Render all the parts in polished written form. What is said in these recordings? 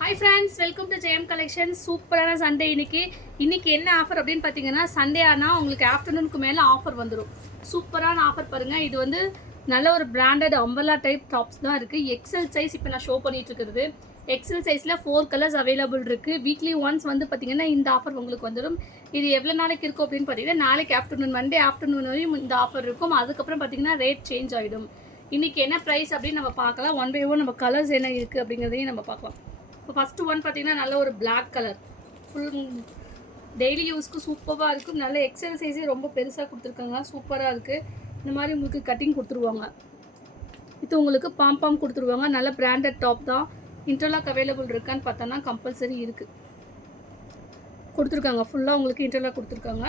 Hi friends, welcome to Jayam collection. சூப்பரான Sunday. இன்னைக்கு என்ன ஆஃபர் அப்படின்னு பார்த்தீங்கன்னா, சண்டே ஆனால் உங்களுக்கு ஆஃப்டர்நூனுக்கு மேலே ஆஃபர் வந்துடும். சூப்பரான ஆஃபர் பாருங்கள். இது வந்து நல்ல ஒரு பிராண்டட் அம்பர்லா டைப் டாப்ஸ் தான் இருக்குது. எக்ஸல் சைஸ் இப்போ நான் ஷோ பண்ணிட்டு இருக்கிறது. எக்ஸல் சைஸில் 4 கலர்ஸ் அவைலபிள் இருக்குது. வீக்லி ஒன்ஸ் வந்து பார்த்தீங்கன்னா இந்த ஆஃபர் உங்களுக்கு வந்துடும். இது எவ்வளோ நாளைக்கு இருக்கும் அப்படின்னு பார்த்தீங்கன்னா, நாளைக்கு ஆஃப்டர்நூன் மண்டே ஆஃப்டர்நூன் வரையும் இந்த ஆஃபர் இருக்கும். அதுக்கப்புறம் பார்த்தீங்கன்னா ரேட் சேஞ்ச் ஆகிடும். இன்றைக்கி என்ன ப்ரைஸ் அப்படின்னு நம்ம பார்க்கலாம். ஒன் பை ஒன் நம்ம கலர்ஸ் என்ன இருக்குது அப்படிங்கிறதையும் நம்ம பார்க்கலாம். இப்போ ஃபஸ்ட்டு ஒன் பார்த்தீங்கன்னா நல்ல ஒரு பிளாக் கலர், ஃபுல் டெய்லி யூஸ்க்கு சூப்பராக இருக்கும். நல்ல எக்ஸல் சைஸே ரொம்ப பெருசாக கொடுத்துருக்காங்க, சூப்பராக இருக்குது. இந்த மாதிரி உங்களுக்கு கட்டிங் கொடுத்துருவாங்க. இது உங்களுக்கு பாம் கொடுத்துருவாங்க. நல்ல பிராண்டட் டாப் தான். இன்டர்லாக் அவைலபிள் இருக்கான்னு பார்த்தோன்னா கம்பல்சரி இருக்குது, கொடுத்துருக்காங்க. ஃபுல்லாக உங்களுக்கு இன்டர்லாக் கொடுத்துருக்காங்க.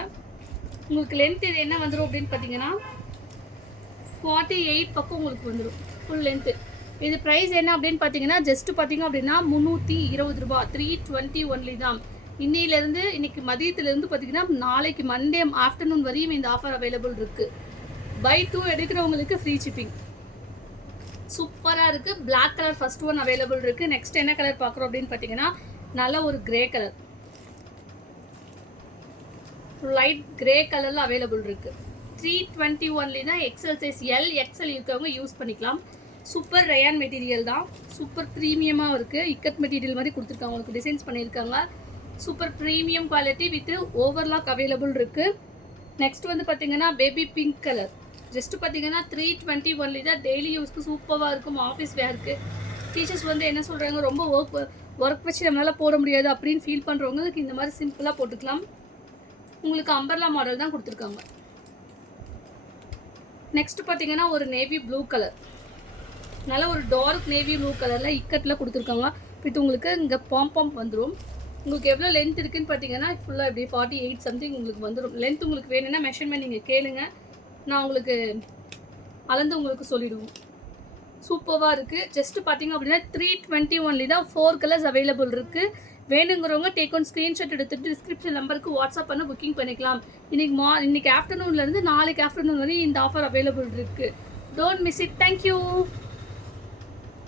உங்களுக்கு லென்த் இது என்ன வந்துடும் அப்படின்னு பார்த்தீங்கன்னா 48 பக்கம் உங்களுக்கு வந்துடும் ஃபுல் லென்த்து. இது ப்ரைஸ் என்ன அப்படின்னு பார்த்தீங்கன்னா, ஜஸ்ட்டு பார்த்தீங்க அப்படின்னா 320 ரூபா, 320 ஒன்லி தான். இன்னிலேருந்து இன்னைக்கு மதியத்துலேருந்து பார்த்தீங்கன்னா நாளைக்கு மண்டே ஆஃப்டர்நூன் வரையும் இந்த ஆஃபர் அவைலபிள் இருக்குது. பை 2 எடுக்கிறவங்களுக்கு ஃப்ரீ ஷிப்பிங். சூப்பராக இருக்குது. Black colour first one available இருக்குது. நெக்ஸ்ட் என்ன கலர் பார்க்குறோம் அப்படின்னு பார்த்தீங்கன்னா, நல்ல ஒரு கிரே கலர், லைட் கிரே கலரில் அவைலபிள் இருக்குது. 320 ஒன்லி தான். எக்ஸல் சைஸ் எல் எக்ஸல் இருக்கவங்க யூஸ் பண்ணிக்கலாம். சூப்பர் ரயான் மெட்டீரியல் தான். சூப்பர் ப்ரீமியமாக இருக்குது. இக்கட் மெட்டீரியல் மாதிரி கொடுத்துருக்காங்க, உங்களுக்கு டிசைன்ஸ் பண்ணியிருக்காங்க. Super premium quality with overlock available இருக்குது. நெக்ஸ்ட் வந்து பார்த்தீங்கன்னா பேபி பிங்க் கலர். ஜஸ்ட்டு பார்த்தீங்கன்னா 320 ஒன்லி தான். டெய்லி யூஸ்க்கு சூப்பராக இருக்கும். ஆஃபீஸ் வேருக்கு டீச்சர்ஸ் வந்து என்ன சொல்கிறாங்க, ரொம்ப ஒர்க் வச்சு நம்மளால் போட முடியாது அப்படின்னு ஃபீல் பண்ணுறவங்களுக்கு இந்த மாதிரி சிம்பிளாக போட்டுக்கலாம். உங்களுக்கு அம்பர்லா மாடல் தான் கொடுத்துருக்காங்க. நெக்ஸ்ட் பார்த்தீங்கன்னா ஒரு நேவி ப்ளூ கலர், நல்ல ஒரு டார்க் நேவி ப்ளூ கலரில் இக்கட்டில் கொடுத்துருக்காங்க. இது உங்களுக்கு இங்கே பாம் வந்துடும். உங்களுக்கு எவ்வளோ லென்த் இருக்குதுன்னு பார்த்தீங்கன்னா ஃபுல்லாக இப்படி 48 சம்திங் உங்களுக்கு வந்துடும். லென்த் உங்களுக்கு வேணும்னா மெஷர்மெண்ட் நீங்கள் கேளுங்க, நான் உங்களுக்கு அளந்து உங்களுக்கு சொல்லிவிடுவோம். சூப்பராக இருக்குது. ஜஸ்ட்டு பார்த்தீங்க அப்படின்னா 320 ஒன்லி தான். 4 கலர்ஸ் அவைலபிள் இருக்குது. வேணுங்கிறவங்க டேக் ஒன் ஸ்க்ரீன்ஷாட் எடுத்துகிட்டு டிஸ்கிரிப்ஷன் நம்பருக்கு வாட்ஸ்அப் பண்ண புக்கிங் பண்ணிக்கலாம். இன்னைக்கு ஆஃப்டர்நூன்லேருந்து நாளைக்கு ஆஃப்டர்நூன் வரையும் இந்த ஆஃபர் அவைலபிள் இருக்குது. Don't miss it. தேங்க்யூ.